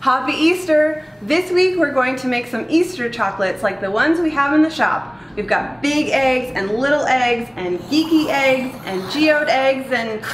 Happy Easter! This week we're going to make some Easter chocolates like the ones we have in the shop. We've got big eggs and little eggs and geeky eggs and geode eggs and